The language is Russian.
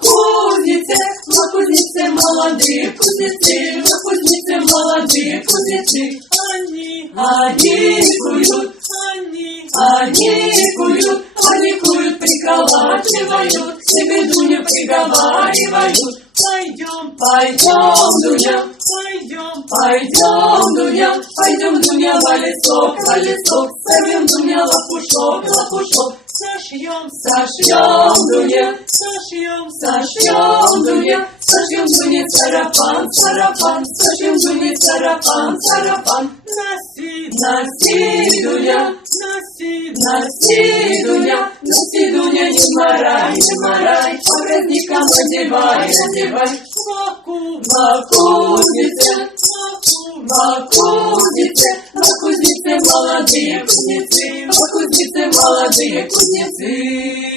кузнице молодые кузнецы, молодые кузнецы. Они куют, приколачивают, к себе Дуню приговаривают. Пойдем, Дуня, пойдем, Дуня, в лесок, сорвем, Дуня, лопушок, сошьем, Дуня, сошьем, Дуня, сарафан, сошьем, Дуня, сарафан, носи, Дуня, не морай, по праздникам одевай, на кузнице, молодые кузнецы,